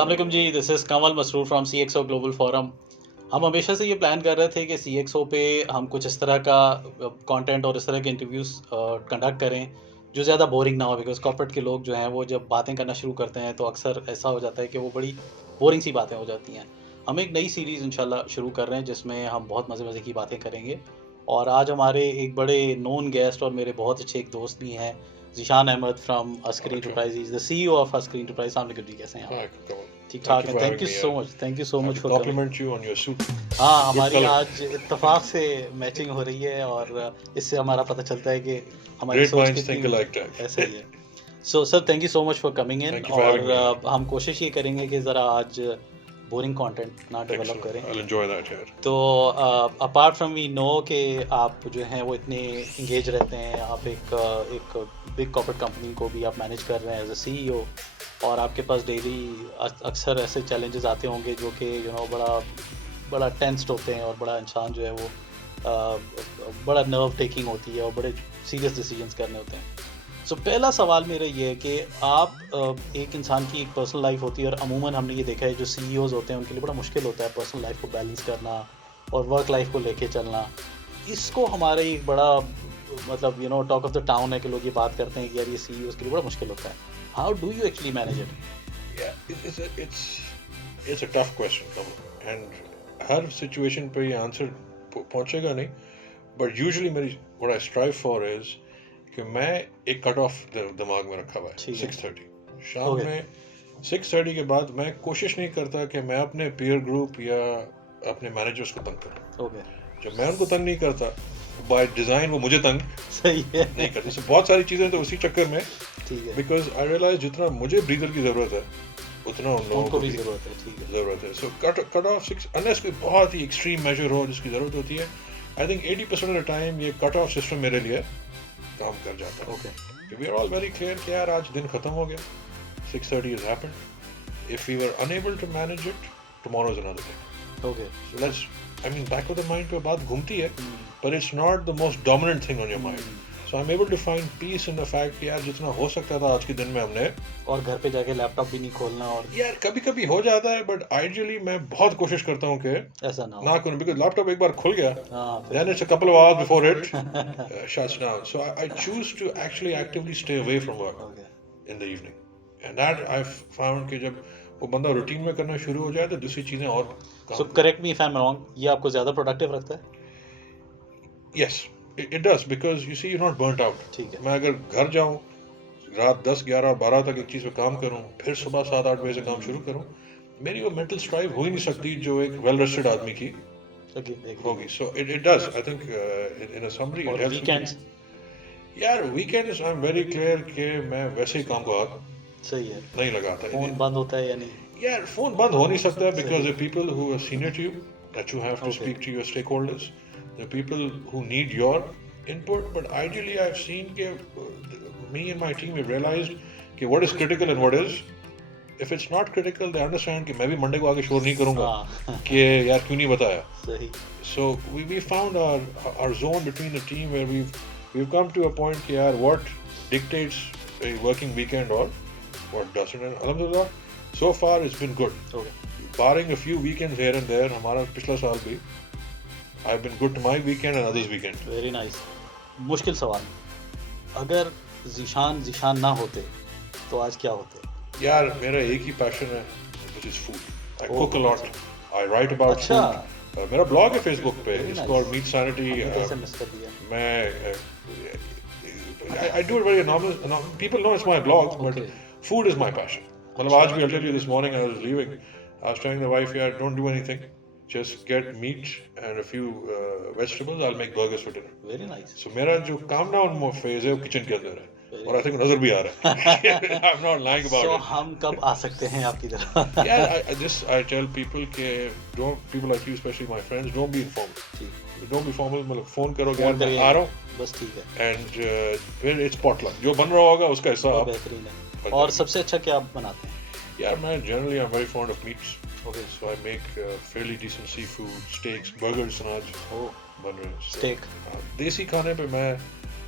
अस्सलाम वालेकुम जी, this is Kanwal Masroor from CxO global forum. हम हमेशा से ये प्लान कर रहे थे कि CxO पे हम कुछ इस तरह का कंटेंट और इस तरह के इंटरव्यूज़ कंडक्ट करें जो ज़्यादा बोरिंग ना हो, बिकॉज़ कॉर्पोरेट के लोग जो हैं वो जब बातें करना शुरू करते हैं तो अक्सर ऐसा हो जाता है कि वो बड़ी बोरिंग सी बातें हो जाती हैं। हम एक नई सीरीज़ इंशाल्लाह शुरू कर रहे हैं जिसमें हम बहुत मज़े-मज़े की बातें करेंगे और आज हमारे एक बड़े नोन गेस्ट और मेरे बहुत अच्छे एक दोस्त भी हैं, Zeeshan Ahmed from Askari Enterprise. He is the CEO of Askari Enterprise. अस्सलाम वालेकुम जी, कैसे हैं आप? Hi, Kanwal. ठीक Thank ठाक you है, for thank having you me so here. Much, thank you so I have much to for coming. compliment you on your suit. हाँ, Good हमारी color. आज इत्तेफाक से मैचिंग हो रही है और इससे हमारा पता चलता है कि हमारी Great सोच minds think कितनी alike, Jack. ऐसा ही है। So sir, thank you so much for coming in. Thank you for और having me here. हम कोशिश ये करेंगे कि ज़रा आज बोरिंग कंटेंट ना डेवलप Excellent. करें। I'll enjoy that here. तो अपार्ट फ्रॉम वी नो कि आप जो हैं वो इतने इंगेज रहते हैं, आप एक बिग कॉर्पोरेट कंपनी को भी आप मैनेज कर रहे हैं एज अ CEO, और आपके पास डेली अक्सर ऐसे चैलेंजेस आते होंगे जो कि बड़ा टेंस्ड होते हैं और बड़ा इंसान जो है वो बड़ा नर्व टेकिंग होती है और बड़े सीरियस डिसीजंस करने होते हैं। सो पहला सवाल मेरा ये है कि आप एक इंसान की एक पर्सनल लाइफ होती है और अमूमन हमने ये देखा है जो CEOs होते हैं उनके लिए बड़ा मुश्किल होता है पर्सनल लाइफ को बैलेंस करना और वर्क लाइफ को लेके चलना। इसको हमारे एक बड़ा मतलब टॉक ऑफ द टाउन है कि लोग ये बात करते हैं कि यार ये CEOs के लिए बड़ा मुश्किल होता है। How do you actually manage it? Yeah, it's a tough question, Kanwal. And her situation पे ये answer पहुंचेगा नहीं. But usually what I strive for is कि मैं एक कट ऑफ दिमाग में रखा हुआ है 6:30 शाम में। 6:30 के बाद मैं कोशिश नहीं करता कि मैं अपने पीयर ग्रुप या अपने मैनेजर्स को तंग करूं। जब मैं उनको तंग नहीं करता, बाय डिज़ाइन वो मुझे तंग सही है नहीं करते। So, बहुत सारी चीज़ें तो उसी चक्कर में, ठीक है, बिकॉज आई रियलाइज जितना मुझे ब्रीदर की ज़रूरत है उतना उन लोगों उनको को भी भी ज़रूरत है। ठीक है, ज़रूरत है। सो कट ऑफ 6 अनलेस कोई बहुत ही एक्सट्रीम मेजर हो जिसकी ज़रूरत होती है। I think 80% of the time ये कट ऑफ सिस्टम मेरे लिए काम कर जाता है। Okay, we are all very clear कि यार आज दिन खत्म हो गया, 6:30 has happened. If we were unable to manage it, tomorrow is another day. Okay, So let's, I mean, back of the mind पे बात घूमती है, but it's not the most dominant thing on your mind. So I'm able to find peace in the fact कि यार जितना हो सकता था आज के दिन में हमने, और घर पे जाके लैपटॉप भी नहीं खोलना और यार कभी कभी हो जाता है, but ideally मैं बहुत कोशिश करता हूँ कि ऐसा ना हो। ना करूँ, because लैपटॉप एक बार खुल गया, हाँ, then it's a couple of hours before it shuts down. So I choose to actually actively stay away from work okay, in the evening. And that I've found कि जब वो बंदा रूटीन में करना शुरू हो जाए तो दूसरी चीज़ें और so correct me if I am wrong, ये आपको ज़्यादा प्रोडक्टिव रखता है? Yes, it does, because you see you're not burnt out. ठीक है, मैं अगर घर जाऊँ रात 10, 11, 12 तक एक चीज़ पे काम करूँ, फिर सुबह 7, 8 बजे से काम शुरू करूँ, मेरी वो मेंटल स्ट्राइव हो ही नहीं सकती जो एक वेल रेस्टेड आदमी की होगी. So it does. I think in a summary it और helps. वीकेंड्स? यार weekends I'm very clear कि मैं वैसे ही काम को हाथ सही है, नहीं लगाता. फोन बंद होता है या नहीं? यार फोन बंद हो नहीं सकता, because the people who are senior to you that you have to Okay. speak to your stakeholders, the people who need your input. But ideally I've seen कि me and my team have realized कि what is critical and what is, if it's not critical they understand कि मैं भी Monday को आके शोर नहीं करूँगा हाँ कि यार क्यों नहीं बताया. सही, So we found our zone between the team where we've come to a point कि यार what dictates a working weekend or what doesn't. And alhamdulillah so far it's been good, okay, barring a few weekends here and there. हमारा पिछला साल भी I've been good to my weekend and others weekend. Very nice. मुश्किल सवाल, अगर ज़ीशान ना होते तो आज क्या होते? यार मेरा एक ही पैशन है, which is food. I cook a lot. I write about अच्छा, food. मेरा blog है Facebook पे, Very it's nice. called Meat Sanity. हमने कैसे मिस कर दिया? मैं I do it very anonymous. People know it's my blog, but Okay. food is my passion. मतलब आज भी, I'll tell you, this morning I was leaving, I was telling the wife, yeah, don't do anything, just get meat and a few vegetables. I'll make burgers for dinner. Very nice, So मेरा जो calm down phase है वो kitchen के अंदर है, और I think नजर भी आ रहा है. I'm not lying about so it. हम कब आ सकते हैं आपकी तरफ? Yeah, I tell people कि people like you, especially my friends, don't be informal. ठीक, Don't be formal. मतलब फोन करोगे, यार फोन मैं करिए, आ रहा हूँ, बस ठीक है, and फिर it's potluck. जो बन रहा होगा उसका हिस्सा बहुत आप. बेहतरीन है। और सबसे अच्छा क्या आप बनाते हैं? यार मैं generally I'm very fond of meats. Okay, So I make fairly decent seafood, steaks, burgers. आज ओ बन रहे हैं. स्टेक, देसी खाने पे मैं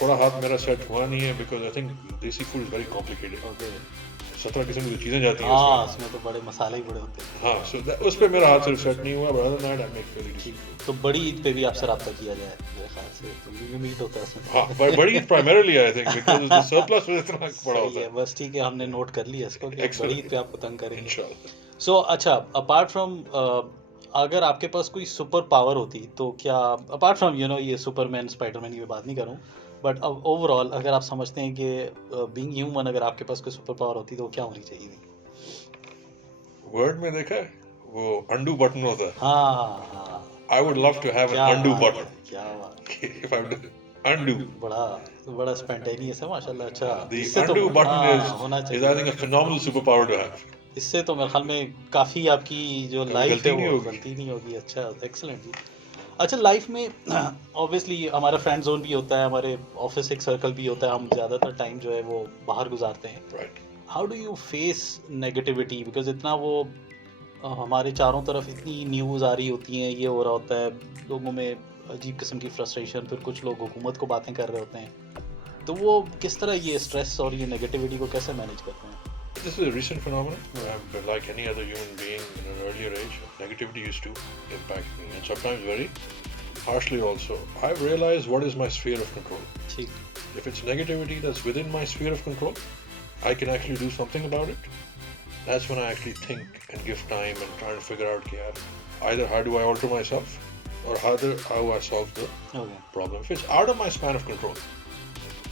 थोड़ा हाथ मेरा सेट हुआ नहीं है बिकॉज आई थिंक देसी food is very complicated. Okay 17 किस्म की चीज़ें जाती हैं हाँ उसमें। उसमें तो बड़े मसाले ही बड़े होते हैं। हाँ सो उस पर मेरा हाथ सिर्फ सेट नहीं हुआ, but other than that I make Fairlie ठीक डिसेंट। तो बड़ी ईद पे भी आपसे रब्ता किया जाए मेरे ख्याल से, तो मीट होता है उसमें। हाँ बड़ी primarily I think because the surplus इतना बड़ा सही होता है, है। बस ठीक है, हमने नोट कर लिया इसको कि अब बड़ी ईद पे आपको तंग करेंगे। इंशाल्लाह। सो अच्छा, अपार्ट फ्रॉम अगर आपके पास कोई सुपर पावर होती तो क्या, अपार्ट फ्रॉम ये सुपरमैन स्पाइडरमैन की बात नहीं करूँ, बट अब ओवरऑल अगर आप समझते हैं कि बीइंग ह्यूमन अगर आपके पास कोई सुपर पावर होती तो वो क्या होनी चाहिए थी? वर्ड में देखा है वो अंडू बटन होता है। हाँ हाँ, I would love to have क्या एन अंडू बात है, बटन। क्या बात इफ आई अंडू है। बड़ा बड़ा स्पॉन्टेनियस है माशाल्लाह। अच्छा, the इससे तो undo button होना is I चाहिए। think a phenomenal superpower to have। इससे तो मेरे ख्याल में काफ़ी आपकी जो कभी लाइफ गलती है नहीं वो होगी। गलती नहीं होगी। अच्छा, एक्सलेंट जी। अच्छा, लाइफ में ऑब्वियसली हमारा फ्रेंड जोन भी होता है, हमारे ऑफिस एक सर्कल भी होता है, हम ज़्यादातर टाइम जो है वो बाहर गुजारते हैं। Right. How do you face negativity, because इतना वो हमारे चारों तरफ इतनी न्यूज़ आ रही होती हैं, ये हो रहा होता है, लोगों में अजीब किस्म की फ्रस्ट्रेशन, फिर कुछ लोग हुकूमत को बातें कर रहे होते हैं, तो वो किस तरह ये स्ट्रेस और ये नेगेटिविटी को कैसे मैनेज करते हैं? This is a recent phenomenon. But like any other human being in an earlier age, negativity used to impact me, and sometimes very harshly also. I've realized what is my sphere of control. ठीक, If it's negativity that's within my sphere of control, I can actually do something about it. That's when I actually think and give time and try and figure out either how do I alter myself or how I solve the okay, problem. If it's out of my span of control,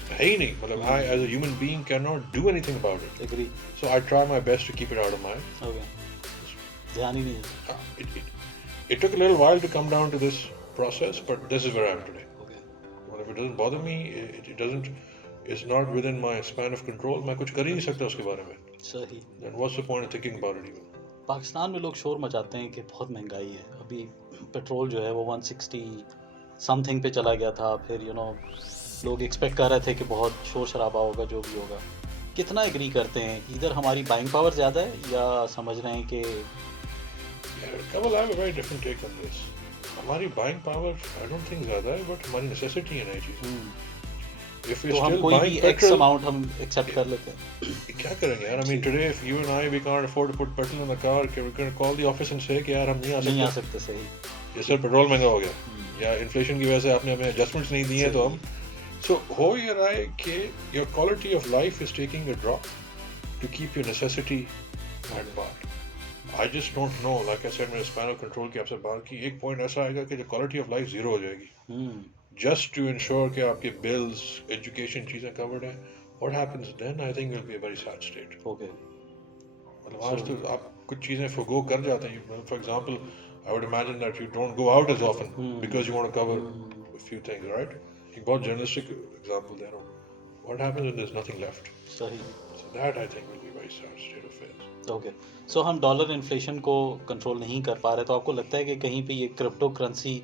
है ही नहीं, मतलब I as a human being cannot do anything about it. Agree, So I try my best to keep it out of my. Okay, ध्यान ही नहीं है। It took a little while to come down to this process, but this is where I am today. Okay, Well, if it doesn't bother me, it doesn't. It's not within my span of control. मैं कुछ कर ही नहीं सकता उसके बारे में. सही। Then what's the point of thinking about it even? Pakistan में लोग शोर मचाते हैं कि बहुत महंगाई है, अभी पेट्रोल जो है वो 160 समथिंग पे चला गया था, फिर लोग एक्सपेक्ट कर रहे थे कि बहुत शोर शराबा होगा, जो भी होगा। कितना एग्री करते हैं, इधर हमारी बाइंग पावर ज़्यादा है या समझ रहे हैं कि Yeah, Kanwal, I have a very different take on this. हमारी buying power, I don't think ज़्यादा है, but हमारी necessity है नई चीज़. If we're तो हम still कोई भी buying एक्स petrol, अमाउंट हम एक्सेप्ट कर लेते हैं? क्या करेंगे यार? I mean, today if you and I we can't afford to put petrol in the car, we're going to call the office and say कि यार हम नहीं आ नहीं आ सकते. सकते, सही। ये सर पेट्रोल महंगा हो गया या इन्फ्लेशन की वजह से आपने हमें एडजस्टमेंट्स नहीं दी हैं तो हम सो हो ये रहा है कि your quality of life is taking a drop to keep your necessity at bar. I just don't know, like I said, मेरे स्पैन ऑफ कंट्रोल की आपसे बात की, एक पॉइंट ऐसा आएगा कि जो क्वालिटी ऑफ लाइफ जीरो हो जाएगी जस्ट टू इंश्योर कि आपके बिल्स, एजुकेशन चीज़ें कवर्ड हैं. What happens then? I think will be a very sad state. Okay, मतलब आज तो आप कुछ चीज़ें फॉरगो कर जाते हैं. For example, I would imagine that you don't go out as often because you want to cover a few things, right? एक बहुत journalistic example दे रहा हूँ. What happens when there's nothing left? सही। So that I think will be very sad state of affairs. Okay, so हम dollar inflation को control नहीं कर पा रहे, तो आपको लगता है कि कहीं पे ये क्रिप्टो करेंसी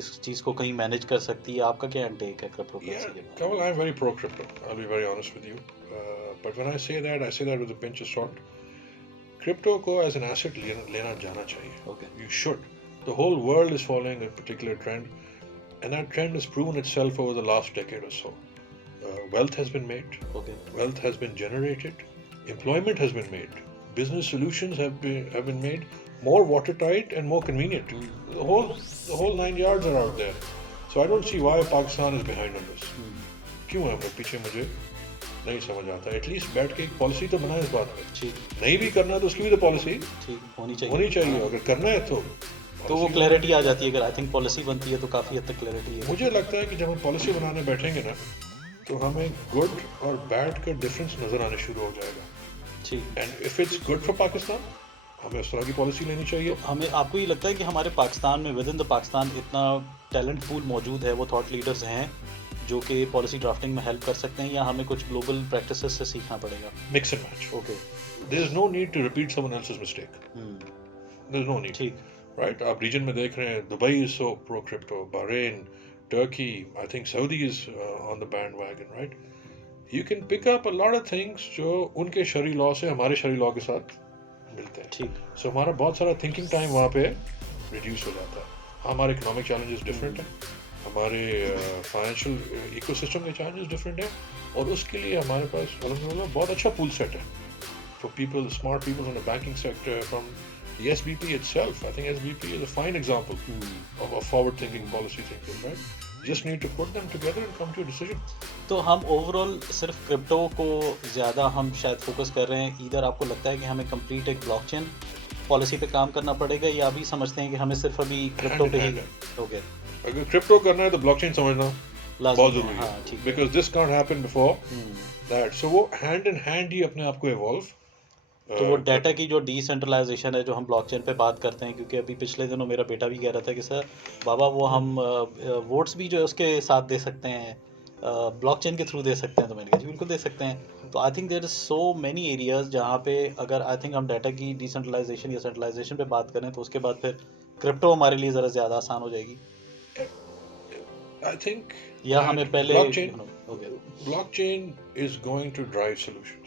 इस चीज़ को कहीं मैनेज कर सकती है? आपका क्या टेक है क्रिप्टो Yeah, करेंसी के बारे में? Kanwal, I'm very pro crypto. I'll be very honest with you. But when I say that with a pinch of salt. Crypto को as an asset लेना जाना चाहिए. Okay, You should. The whole world is following a particular trend, and that trend has proven itself over the last decade or so. Wealth has been made, okay, wealth has been generated, employment has been made, business solutions have been made more watertight and more convenient. The whole 9 yards are out there. So I don't see why Pakistan is behind on this. क्यों है हम लोग पीछे? मुझे नहीं समझ आता. At least बैठ के एक पॉलिसी तो बनाए इस बात पे. ठीक, नहीं भी करना तो उसकी भी तो पॉलिसी ठीक होनी चाहिए। होनी चाहिए. अगर करना है तो तो वो क्लैरिटी आ जाती है, अगर आई थिंक पॉलिसी बनती है तो काफ़ी हद तक क्लैरिटी है। मुझे लगता है कि जब हम पॉलिसी बनाने बैठेंगे ना तो हमें गुड और बैड का डिफरेंस नज़र आने शुरू हो जाएगा. ठीक, and if it's good for Pakistan, हमें उस तरह की पॉलिसी लेनी चाहिए. हमें, आपको ये लगता है कि हमारे पाकिस्तान में, विद इन द पाकिस्तान, इतना टैलेंट पूल मौजूद है, वो थॉट लीडर्स हैं जो कि पॉलिसी ड्राफ्टिंग में हेल्प कर सकते हैं, या हमें कुछ ग्लोबल प्रैक्टिसेस से सीखना पड़ेगा? Mix and match. Okay, there is no need to repeat someone else's mistake. There is no need. ठीक, राइट. आप रीजन में देख रहे हैं, Dubai is so pro crypto, Bahrain, Turkey, I think Saudi is on the bandwagon, right. You can pick up a lot of things जो उनके शरी law से हमारे शरी लॉ के साथ मिलते हैं. ठीक, सो हमारा बहुत सारा थिंकिंग टाइम वहाँ पे रिड्यूस हो जाता है. हमारे इकोनॉमिक चैलेंजेस डिफरेंट हैं, हमारे फाइनेंशियल इकोसिस्टम के चैलेंजेस डिफरेंट हैं, और उसके लिए हमारे पास अल्हम्दुलिल्लाह बहुत अच्छा पूल सेट है for people, smart people from the banking sector, from the SBP itself. I think SBP is a fine example of a forward-thinking policy thinking, right? You just need to put them together and come to a decision. तो हम overall सिर्फ crypto को ज़्यादा हम शायद focus कर रहे हैं, इधर आपको लगता है कि हमें कंप्लीट एक ब्लॉकचेन पॉलिसी पे काम करना पड़ेगा, या अभी समझते हैं कि हमें सिर्फ अभी क्रिप्टो पे ही ओके अगर क्रिप्टो करना है तो ब्लॉकचेन समझना बहुत जरूरी है, हाँ, ठीक है। Because this can't happen before that, so वो हैंड इन हैंड ही अपने आप को इवॉल्व। तो वो डाटा की जो डिसेंट्रलाइजेशन है जो हम ब्लॉकचेन पे बात करते हैं, क्योंकि अभी पिछले दिनों मेरा बेटा भी कह रहा था कि सर बाबा वो हम वोट्स भी जो है उसके साथ दे सकते हैं, ब्लॉकचेन के थ्रू दे सकते हैं, तो मैंने कहा जी बिल्कुल दे सकते हैं। तो I think there is so many areas जहाँ पे अगर आई थिंक हम डाटा की डिसेंट्रलाइजेशन या सेंट्रलाइजेशन पे बात करें तो उसके बाद फिर क्रिप्टो हमारे लिए ज़रा ज़्यादा आसान हो जाएगी। I think या हमें पहले blockchain is going to drive solutions.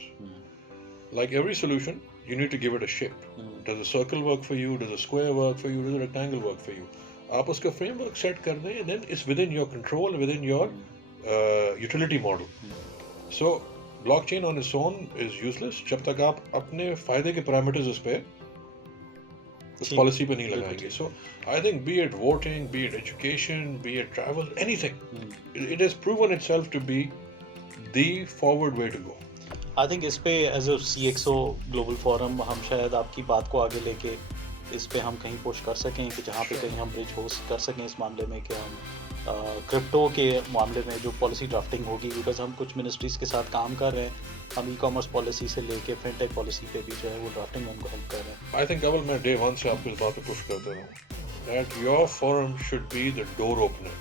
Like every solution, you need to give it a shape. Does a circle work for you? Does a square work for you? Does a rectangle work for you? आप उसका framework set कर दें, and then it's within your control, within your utility model. So blockchain on its own is useless जब तक आप अपने फायदे के parameters उस पे उस policy पे नहीं लगाएंगे. So I think be it voting, be it education, be it travel, anything, it has proven itself to be the forward way to go. I think इस पे as a CxO global forum हम शायद आपकी बात को आगे लेके इस पे हम कहीं पुश कर सकें कि जहाँ पे कहीं हम ब्रिज होस्ट कर सकें इस मामले में कि हम क्रिप्टो के मामले में जो पॉलिसी ड्राफ्टिंग होगी, बिकॉज हम कुछ मिनिस्ट्रीज़ के साथ काम कर रहे हैं, हम ई-कॉमर्स पॉलिसी से लेके फिनटेक पॉलिसी पे भी जो है वो ड्राफ्टिंग में उनको हेल्प कर रहे हैं। आई थिंक कवल मैं डे वन से आपको इस बात पे पुश करता हूँ that your forum should be the door opener.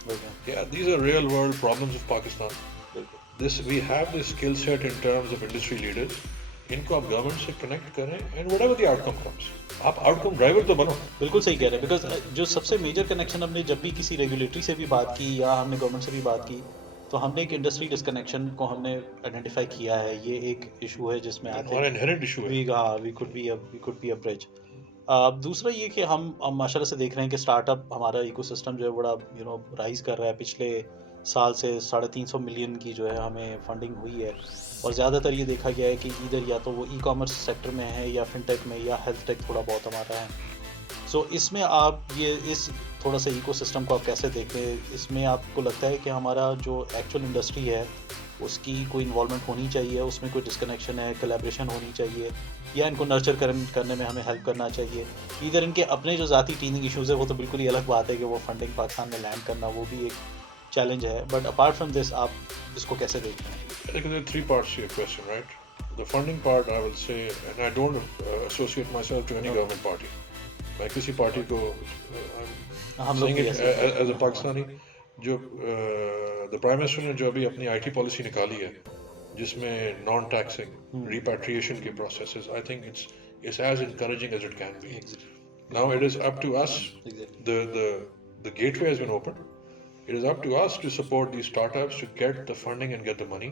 Yeah, these are real world problems of Pakistan. We have this skill set in terms of industry leaders. इनको आप गवर्नमेंट से कनेक्ट करें and whatever the outcome comes, आप outcome driver तो बनो। बिल्कुल सही कह रहे हैं, बिकॉज जो सबसे मेजर कनेक्शन हमने जब भी किसी रेगुलेटरी से भी बात की या हमने गवर्नमेंट से भी बात की, तो हमने एक इंडस्ट्री डिस्कनेक्शन को हमने आइडेंटिफाई किया है। ये एक इशू है जिसमें आई थिंक इनहेरेंट इशू है, we could be a bridge. दूसरा ये कि हम माशाल्लाह से देख रहे हैं कि स्टार्टअप हमारा इकोसिस्टम जो है बड़ा राइज कर रहा है। पिछले साल से 350 मिलियन की जो है हमें फंडिंग हुई है, और ज़्यादातर ये देखा गया है कि इधर या तो वो ई-कॉमर्स सेक्टर में है या फिनटेक में या हेल्थ टेक थोड़ा बहुत हमारा है। सो इसमें आप ये इस थोड़ा सा इकोसिस्टम को आप कैसे देखते हैं? इसमें आपको लगता है कि हमारा जो एक्चुअल इंडस्ट्री है उसकी कोई इन्वॉल्वमेंट होनी चाहिए, उसमें कोई डिस्कनेक्शन है, कोलैबोरेशन होनी चाहिए, या इनको नर्चर करने में हमें हेल्प करना चाहिए? इधर इनके अपने जो ज़ाती टीनिंग इशूज़ है वो तो बिल्कुल ही अलग बात है कि वो फंडिंग पाकिस्तान में लैंड करना वो भी एक चैलेंज है, बट अपार्ट फ्रॉम दिस आप इसको कैसे देखते हैं? I think there are three parts to your question, right? The funding part, I will say, and I don't associate myself to any government party. मैं किसी पार्टी को I'm saying it as a Pakistani, जो the Prime Minister ने जो अभी अपनी IT policy निकाली है जिसमें नॉन टैक्सिंग repatriation के processes, I think it's as encouraging as it can be. Now it is up to us. The gateway has been opened. It is up to us to support these startups to get the funding and get the money.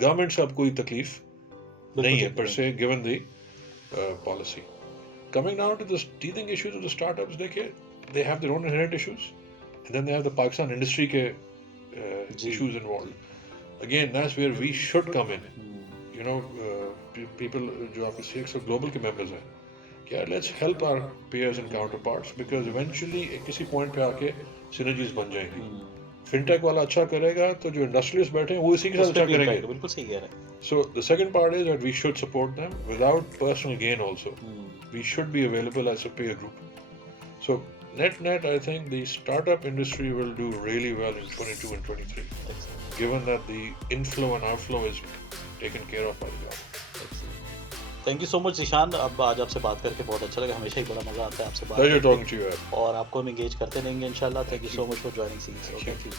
Government से अब कोई तकलीफ नहीं है per se, given the policy. Coming down to the teething issues of the startups, they have their own inherent issues, and then they have the Pakistan industry के issues involved. Again, that's where we should come in. People जो आपके CxO global के members हैं, yeah, let's help our peers and counterparts, because eventually किसी point पे आके synergies बन जाएंगी। फिनटेक वाला अच्छा करेगा तो जो इंडस्ट्रियलिस्ट बैठे हैं वो इसी के साथ अच्छा करेंगे। बिल्कुल सही कह रहे हैं। So the second part is that we should support them without personal gain also. We should be available as a peer group. So net, I think the startup industry will do really well in 22 and 23, given that the inflow and outflow is taken care of by the government. Thank you so much Zeeshan, अब आज आपसे बात करके बहुत अच्छा लगा, हमेशा ही बड़ा मज़ा आता है आपसे बात Pleasure talking to you. और आपको हम एंगेज करते रहेंगे इंशाल्लाह। Thank you so much for joining CxO। Thank you.